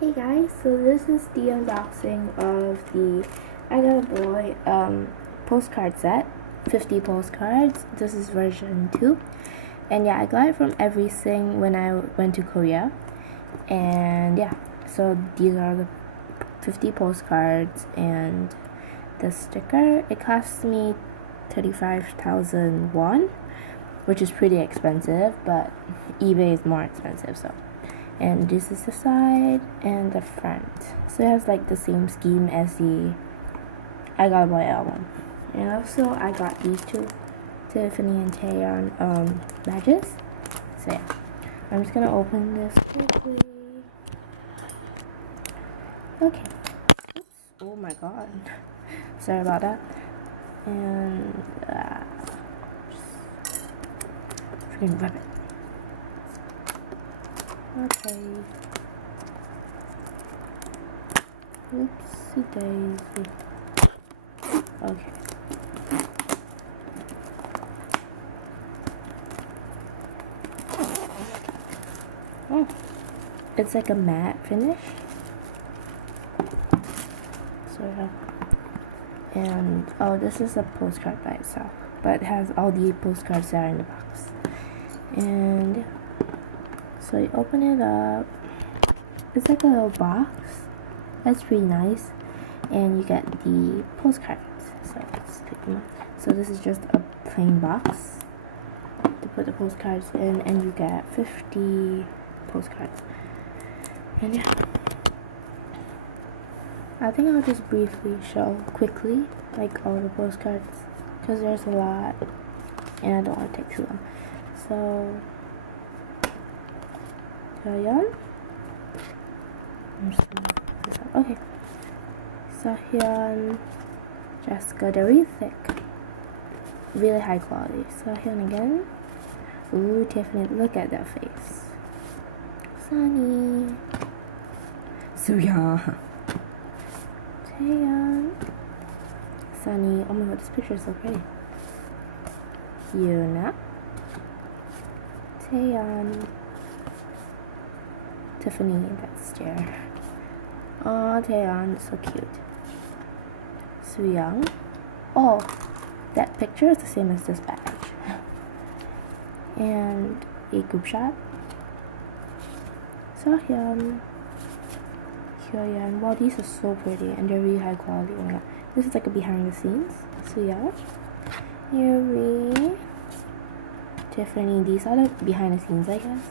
Hey guys, so this is the unboxing of the IGAB postcard set, 50 postcards. This is version 2, and yeah, I got it from EverySing when I went to Korea. And yeah, so these are the 50 postcards and the sticker. It cost me 35,000 won, which is pretty expensive, but eBay is more expensive, so. And this is the side and the front, so it has like the same scheme as the IGAB album. And also I got these two Tiffany and Taeyeon badges. So yeah, I'm just gonna open this quickly. Okay. Oops. Oh my god. Sorry about that. And just freaking rub it. Okay. Oopsie daisy. Okay. Oh, it's like a matte finish. So yeah. And oh, this is a postcard by itself, but it has all the postcards that are in the box. And so you open it up, it's like a little box. That's pretty nice. And you get the postcards. So let's take them out. So this is just a plain box to put the postcards in, and you get 50 postcards. And yeah, I think I'll just briefly show quickly like all the postcards, because there's a lot and I don't want to take too long. So Taeyeon. I'm just gonna put this up. Okay. Sahyun, Jessica, they're really thick. Really high quality. Sahyun again. Ooh, Tiffany, look at that face. Sunny. Suya. Taeyeon. Sunny. Oh my god, this picture is so pretty. Yuna. Taeyeon. Tiffany, that stare. Oh, Taeyeon, so cute. Sooyoung. Oh, that picture is the same as this badge. And a group shot. Sahyun. Hyoyeon. Wow, these are so pretty and they're really high quality. Oh my god. This is like a behind the scenes. Suya. Yuri. Tiffany. These are the behind the scenes, I guess.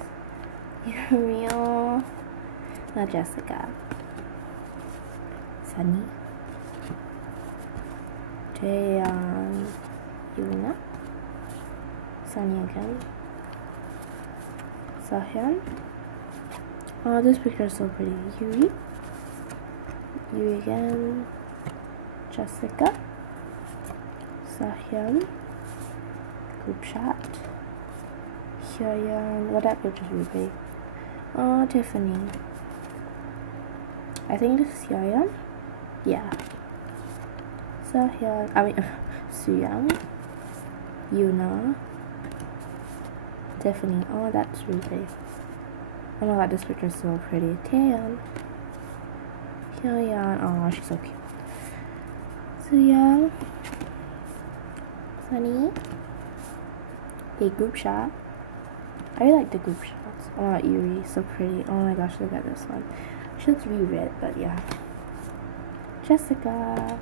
Yuri. Oh. Not Jessica. Sunny. Taeyeon. Yuna. Sunny again. Sahyun. Oh, this picture is so pretty. Yuri. Yuri again. Jessica. Sahyun. Group shot. Hyoyeon. Well, that picture's really pretty. Oh, Tiffany. I think this is Hyoyeon. Yeah. Sooyoung. Yuna. Tiffany. Oh, that's really pretty. Oh my god, this picture is so pretty. Taeyeon. Hyoyeon. Oh, she's so cute. Sooyoung. Sunny. A group shot. I really like the group shots. Oh my god, Yuri, so pretty. Oh my gosh, look at this one. She looks really red, but yeah. Jessica.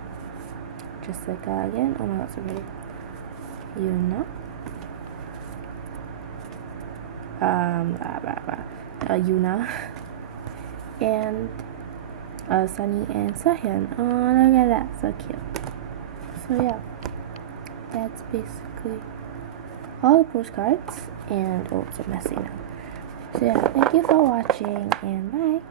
Jessica again. Oh my god, so pretty. Yuna. Yuna. And Sunny and Sahyun. Oh, look at that, so cute. So yeah, that's basically all the postcards. And oh, it's so messy now. So yeah, thank you for watching and bye.